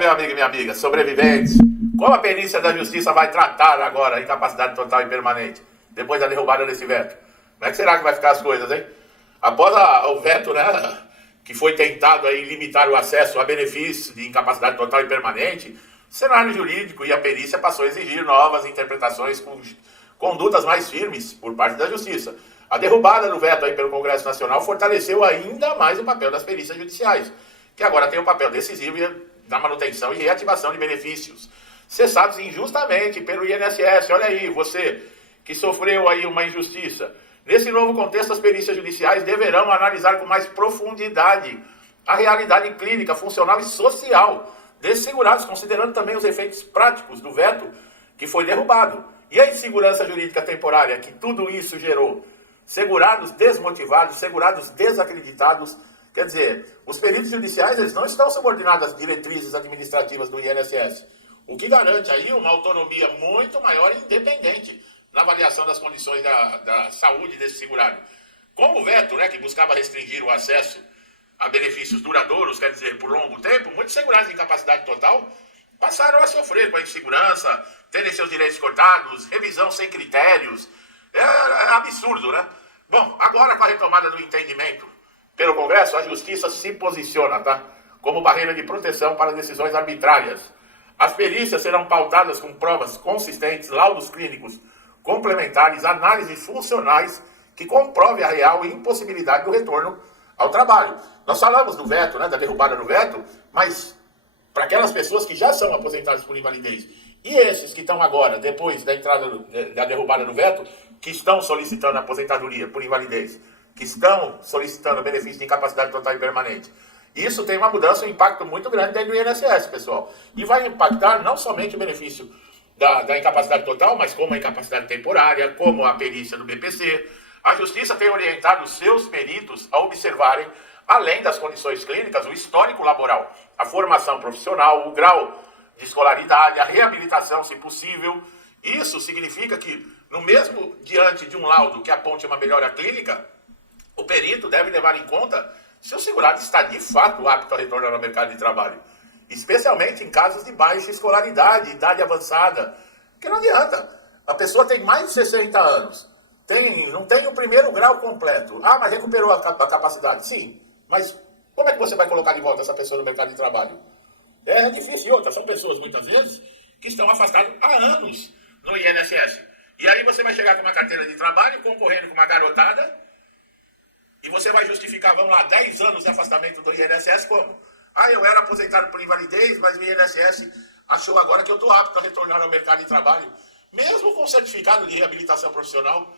Meu amigo e minha amiga, sobreviventes. Como a perícia da justiça vai tratar agora a incapacidade total e permanente, depois da derrubada desse veto? Como é que será que vai ficar as coisas, hein? Após o veto, né, que foi tentado aí limitar o acesso a benefícios de incapacidade total e permanente, o cenário jurídico e a perícia passou a exigir novas interpretações com condutas mais firmes por parte da justiça. A derrubada do veto aí pelo Congresso Nacional fortaleceu ainda mais o papel das perícias judiciais, que agora tem um papel decisivo na manutenção e reativação de benefícios cessados injustamente pelo INSS. Olha aí, você que sofreu aí uma injustiça. Nesse novo contexto, as perícias judiciais deverão analisar com mais profundidade a realidade clínica, funcional e social desses segurados, considerando também os efeitos práticos do veto que foi derrubado. E a insegurança jurídica temporária que tudo isso gerou. Segurados desmotivados, segurados desacreditados. Quer dizer, os peritos judiciais eles não estão subordinados às diretrizes administrativas do INSS, o que garante aí uma autonomia muito maior e independente na avaliação das condições da saúde desse segurado. Como o veto, né, que buscava restringir o acesso a benefícios duradouros, quer dizer, por longo tempo, muitos segurados de incapacidade total passaram a sofrer com a insegurança, terem seus direitos cortados, revisão sem critérios. É absurdo, né? Bom, agora com a retomada do entendimento pelo Congresso, a Justiça se posiciona, tá? Como barreira de proteção para decisões arbitrárias. As perícias serão pautadas com provas consistentes, laudos clínicos complementares, análises funcionais que comprovem a real impossibilidade do retorno ao trabalho. Nós falamos do veto, né, da derrubada do veto, mas para aquelas pessoas que já são aposentadas por invalidez e esses que estão agora, depois da entrada da derrubada do veto, que estão solicitando aposentadoria por invalidez, que estão solicitando benefício de incapacidade total e permanente. Isso tem uma mudança, um impacto muito grande dentro do INSS, pessoal. E vai impactar não somente o benefício da incapacidade total, mas como a incapacidade temporária, como a perícia do BPC. A Justiça tem orientado os seus peritos a observarem, além das condições clínicas, o histórico laboral, a formação profissional, o grau de escolaridade, a reabilitação, se possível. Isso significa que, no mesmo diante de um laudo que aponte uma melhora clínica, o perito deve levar em conta se o segurado está de fato apto a retornar ao mercado de trabalho, especialmente em casos de baixa escolaridade, idade avançada, que não adianta. A pessoa tem mais de 60 anos, não tem o primeiro grau completo. Ah, mas recuperou a capacidade. Sim, mas como é que você vai colocar de volta essa pessoa no mercado de trabalho? É difícil. E outra, são pessoas muitas vezes que estão afastadas há anos no INSS. E aí você vai chegar com uma carteira de trabalho, concorrendo com uma garotada, e você vai justificar, vamos lá, 10 anos de afastamento do INSS como? Ah, eu era aposentado por invalidez, mas o INSS achou agora que eu estou apto a retornar ao mercado de trabalho. Mesmo com certificado de reabilitação profissional,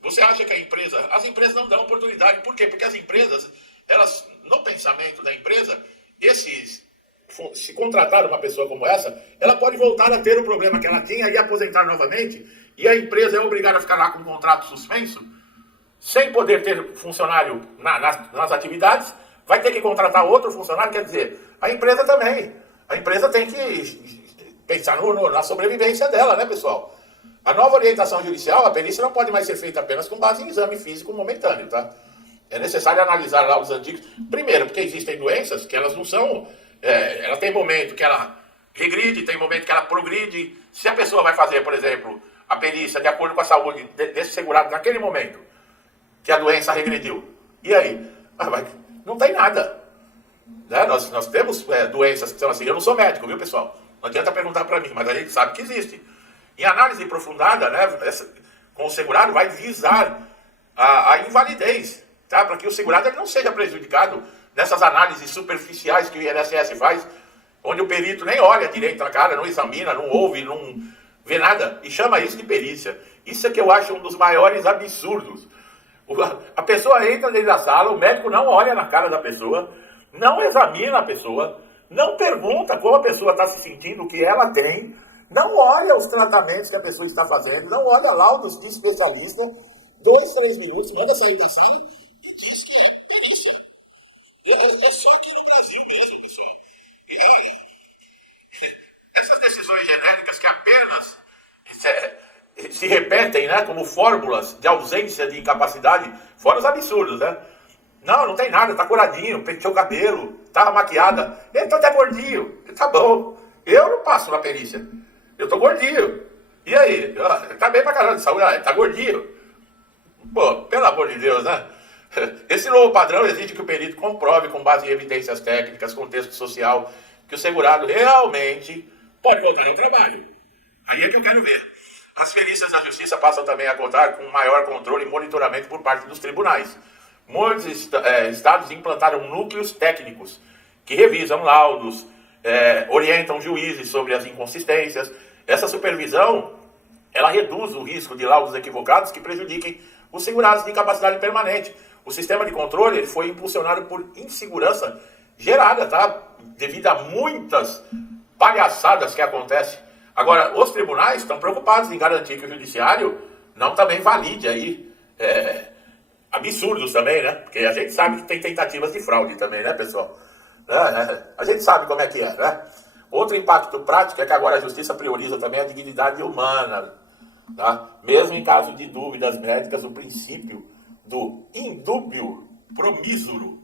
você acha que as empresas não dão oportunidade. Por quê? Porque as empresas, elas, no pensamento da empresa, se contratar uma pessoa como essa, ela pode voltar a ter o problema que ela tinha e aposentar novamente, e a empresa é obrigada a ficar lá com um contrato suspenso, sem poder ter funcionário nas atividades, vai ter que contratar outro funcionário. Quer dizer, a empresa também. A empresa tem que pensar na sobrevivência dela, né, pessoal? A nova orientação judicial, a perícia não pode mais ser feita apenas com base em exame físico momentâneo, tá? É necessário analisar lá os antigos. Primeiro, porque existem doenças que elas não são... ela tem momento que ela regride, tem momento que ela progride. Se a pessoa vai fazer, por exemplo, a perícia de acordo com a saúde desse segurado naquele momento, que a doença regrediu. E aí? Não tem nada. Né? Nós temos doenças que são assim. Eu não sou médico, viu, pessoal? Não adianta perguntar para mim, mas a gente sabe que existe. Em análise aprofundada, né, com o segurado, vai visar a invalidez, tá? Para que o segurado ele não seja prejudicado nessas análises superficiais que o INSS faz, onde o perito nem olha direito na cara, não examina, não ouve, não vê nada, e chama isso de perícia. Isso é que eu acho um dos maiores absurdos. A pessoa entra dentro da sala, o médico não olha na cara da pessoa, não examina a pessoa, não pergunta como a pessoa está se sentindo, o que ela tem, não olha os tratamentos que a pessoa está fazendo, não olha laudos de especialista, 2, 3 minutos, manda sair da sala e diz que é perícia. É só aqui no Brasil mesmo, pessoal. Essas decisões genéricas que apenas se repetem, né, como fórmulas de ausência de incapacidade, fora os absurdos, né? Não, não tem nada, tá curadinho, penteou o cabelo, tava maquiada. Ele tá até gordinho, tá bom. Eu não passo na perícia. Eu tô gordinho. E aí? Tá bem pra caramba de saúde, tá gordinho. Pô, pelo amor de Deus, né? Esse novo padrão exige que o perito comprove, com base em evidências técnicas, contexto social, que o segurado realmente pode voltar ao trabalho. Aí é que eu quero ver. As perícias da Justiça passam também a contar com maior controle e monitoramento por parte dos tribunais. Muitos estados implantaram núcleos técnicos que revisam laudos, orientam juízes sobre as inconsistências. Essa supervisão, ela reduz o risco de laudos equivocados que prejudiquem os segurados de incapacidade permanente. O sistema de controle ele foi impulsionado por insegurança gerada, tá? Devido a muitas palhaçadas que acontecem. Agora, os tribunais estão preocupados em garantir que o judiciário não também valide aí absurdos também, né? Porque a gente sabe que tem tentativas de fraude também, né, pessoal? A gente sabe como é que é, né? Outro impacto prático é que agora a justiça prioriza também a dignidade humana, tá? Mesmo em caso de dúvidas médicas, o princípio do indúbio pro mísero,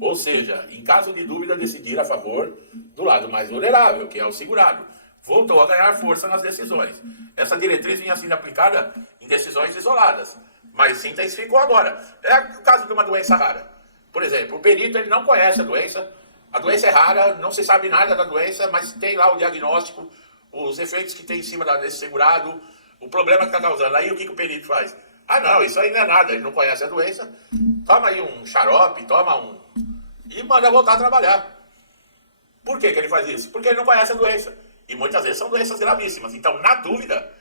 ou seja, em caso de dúvida, decidir a favor do lado mais vulnerável, que é o segurado, voltou a ganhar força nas decisões. Essa diretriz vinha sendo aplicada em decisões isoladas, mas se intensificou agora. É o caso de uma doença rara. Por exemplo, o perito ele não conhece a doença é rara, não se sabe nada da doença, mas tem lá o diagnóstico, os efeitos que tem em cima desse segurado, o problema que está causando. Aí o que o perito faz? Ah não, isso aí não é nada, ele não conhece a doença, toma aí um xarope, e manda voltar a trabalhar. Por que ele faz isso? Porque ele não conhece a doença. E muitas vezes são doenças gravíssimas. Então, na dúvida,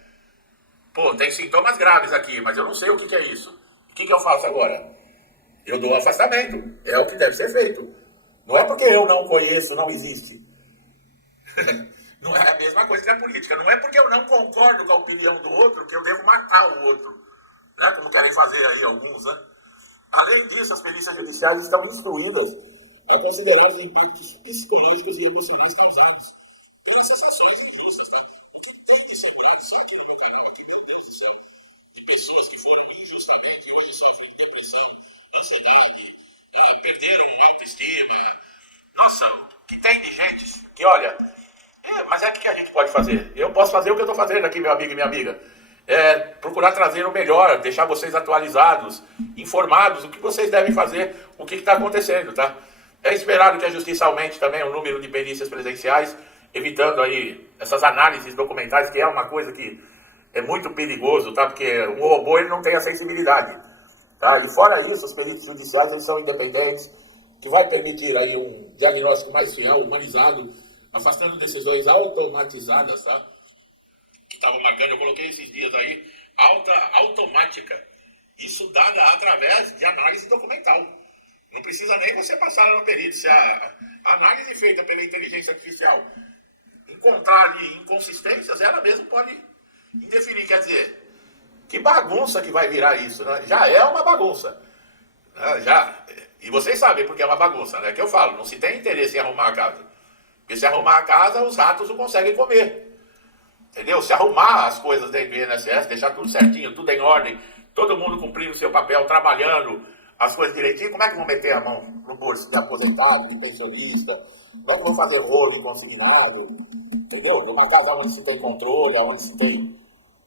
tem sintomas graves aqui, mas eu não sei o que é isso. O que eu faço agora? Eu dou afastamento. É o que deve ser feito. Não é porque eu não conheço, não existe. Não é a mesma coisa que a política. Não é porque eu não concordo com a opinião do outro que eu devo matar o outro. Né? Como querem fazer aí alguns, né? Além disso, as perícias judiciais estão instruídas a considerar os impactos psicológicos e emocionais causados pelas sensações injustas, tá? O que tem de segurar só aqui no meu canal, aqui, meu Deus do céu, de pessoas que foram injustamente e hoje sofrem depressão, ansiedade, perderam autoestima. Nossa, o que tem de gente que, olha, mas o que a gente pode fazer? Eu posso fazer o que eu estou fazendo aqui, meu amigo e minha amiga. Procurar trazer o melhor, deixar vocês atualizados, informados, o que vocês devem fazer, o que está acontecendo, tá? É esperado que a justiça aumente também o número de perícias presenciais, evitando aí essas análises documentais, que é uma coisa que é muito perigoso, tá? Porque um robô ele não tem a sensibilidade, tá? E fora isso, os peritos judiciais eles são independentes, que vai permitir aí um diagnóstico mais fiel, humanizado, afastando decisões automatizadas, tá? Que estava marcando, eu coloquei esses dias aí, automática. Isso dada através de análise documental. Não precisa nem você passar no perito. Se a análise feita pela inteligência artificial encontrar ali inconsistências, ela mesmo pode indefinir. Quer dizer, que bagunça que vai virar isso, né? Já é uma bagunça. E vocês sabem porque é uma bagunça, né? Que eu falo, não se tem interesse em arrumar a casa. Porque se arrumar a casa, os ratos não conseguem comer. Entendeu? Se arrumar as coisas dentro do INSS, deixar tudo certinho, tudo em ordem, todo mundo cumprindo o seu papel, trabalhando as coisas direitinho, como é que vão meter a mão no bolso de aposentado, de pensionista? Como é que vão fazer rolo de consignado? Entendeu? Numa casa onde se tem controle, onde se tem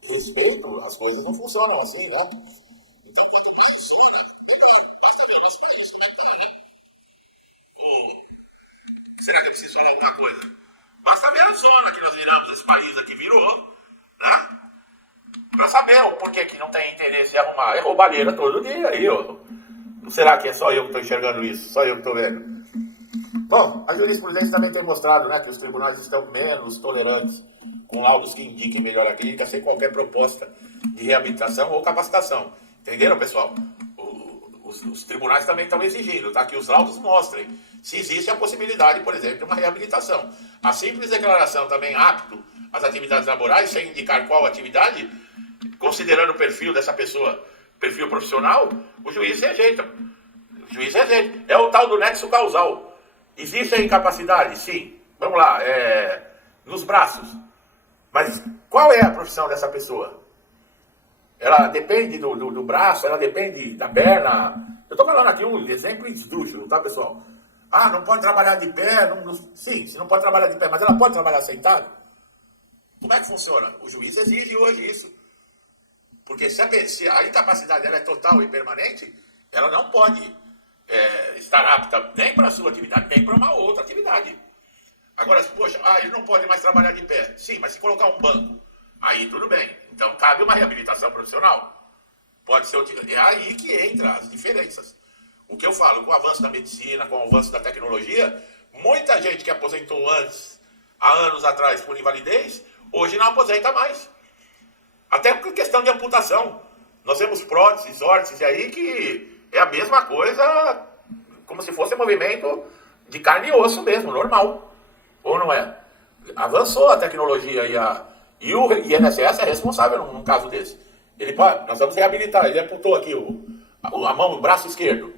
respeito, as coisas não funcionam assim, né? Então, quanto mais funciona, melhor. Basta ver o nosso país, como é que tá, né? Será que eu preciso falar alguma coisa? Basta ver a zona que nós viramos, esse país aqui virou, né? Pra saber o porquê que não tem interesse em arrumar. É roubalheira todo dia aí, ó. Não será que é só eu que estou enxergando isso? Só eu que estou vendo? Bom, a jurisprudência também tem mostrado, né, que os tribunais estão menos tolerantes com laudos que indiquem melhora clínica sem qualquer proposta de reabilitação ou capacitação. Entenderam, pessoal? Os tribunais também estão exigindo, tá? Que os laudos mostrem se existe a possibilidade, por exemplo, de uma reabilitação. A simples declaração também apto às atividades laborais, sem indicar qual atividade, considerando o perfil dessa pessoa, perfil profissional, o juiz rejeita. O juiz rejeita. É o tal do nexo causal. Existe a incapacidade? Sim. Vamos lá, nos braços. Mas qual é a profissão dessa pessoa? Ela depende do braço, ela depende da perna, Eu tô falando aqui um exemplo esdrúxulo, tá, pessoal? Ah, não pode trabalhar de pé. Sim, se não pode trabalhar de pé, mas ela pode trabalhar sentada? Como é que funciona? O juiz exige hoje isso. Porque se a incapacidade ela é total e permanente, ela não pode estar apta nem para a sua atividade, nem para uma outra atividade. Agora, poxa, ele não pode mais trabalhar de pé. Sim, mas se colocar um banco, aí tudo bem. Então, cabe uma reabilitação profissional. Pode ser. É aí que entra as diferenças. O que eu falo, com o avanço da medicina, com o avanço da tecnologia, muita gente que aposentou antes, há anos atrás, por invalidez, hoje não aposenta mais. Até por questão de amputação. Nós temos próteses, órteses aí que é a mesma coisa, como se fosse movimento de carne e osso mesmo, normal. Ou não é? Avançou a tecnologia e o INSS é responsável num caso desse. Ele pode, nós vamos reabilitar, ele amputou aqui a mão, o braço esquerdo.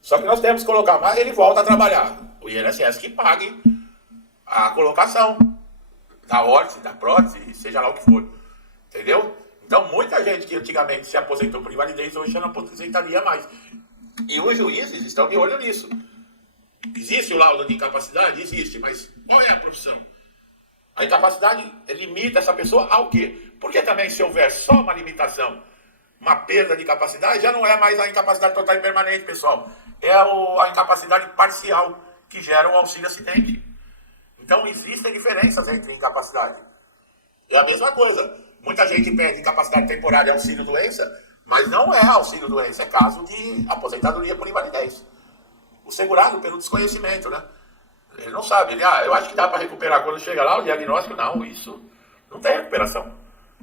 Só que nós temos que colocar mais, ele volta a trabalhar. O INSS que pague a colocação da órtese, da prótese, seja lá o que for. Entendeu? Então, muita gente que antigamente se aposentou por invalidez, hoje já não aposentaria mais. E os juízes estão de olho nisso. Existe o laudo de incapacidade? Existe, mas qual é a profissão? A incapacidade limita essa pessoa ao quê? Porque também se houver só uma limitação, uma perda de capacidade, já não é mais a incapacidade total e permanente, pessoal. É a incapacidade parcial que gera o auxílio acidente. Então existem diferenças entre incapacidade. É a mesma coisa. Muita gente pede incapacidade temporária e auxílio doença, mas não é auxílio doença, é caso de aposentadoria por invalidez. O segurado pelo desconhecimento, né? Ele não sabe, eu acho que dá para recuperar quando chega lá, o diagnóstico, não, isso não tem recuperação.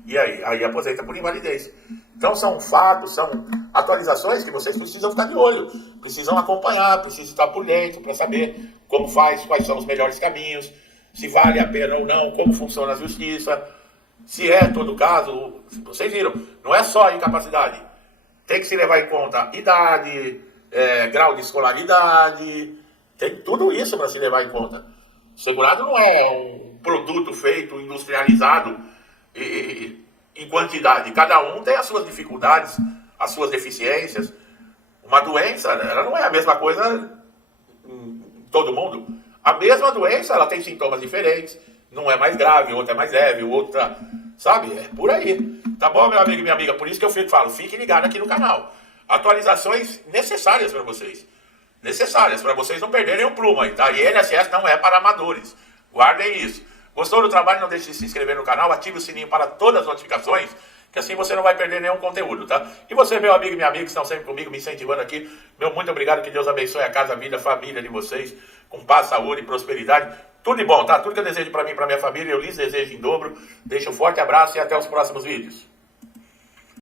E aí aposenta por invalidez. Então são fatos, são atualizações que vocês precisam ficar de olho, precisam acompanhar, precisam estar por dentro para saber como faz, quais são os melhores caminhos, se vale a pena ou não, como funciona a justiça, se é todo caso, vocês viram, não é só a incapacidade, tem que se levar em conta idade, grau de escolaridade, tem tudo isso para se levar em conta. O segurado não é um produto feito, industrializado em quantidade. Cada um tem as suas dificuldades, as suas deficiências. Uma doença, ela não é a mesma coisa em todo mundo. A mesma doença, ela tem sintomas diferentes. não é mais grave, o outro é mais leve, o outro tá, sabe? É por aí. Tá bom, meu amigo e minha amiga? Por isso que eu falo, fique ligado aqui no canal. Atualizações necessárias para vocês. Necessárias, para vocês não perderem o prumo aí, tá? E INSS não é para amadores. Guardem isso. Gostou do trabalho? Não deixe de se inscrever no canal, ative o sininho para todas as notificações, que assim você não vai perder nenhum conteúdo, tá? E você, meu amigo e minha amiga, que estão sempre comigo, me incentivando aqui, meu muito obrigado, que Deus abençoe a casa, a vida, a família de vocês, com paz, saúde e prosperidade. Tudo de bom, tá? Tudo que eu desejo para mim e para minha família, eu lhes desejo em dobro. Deixo um forte abraço e até os próximos vídeos.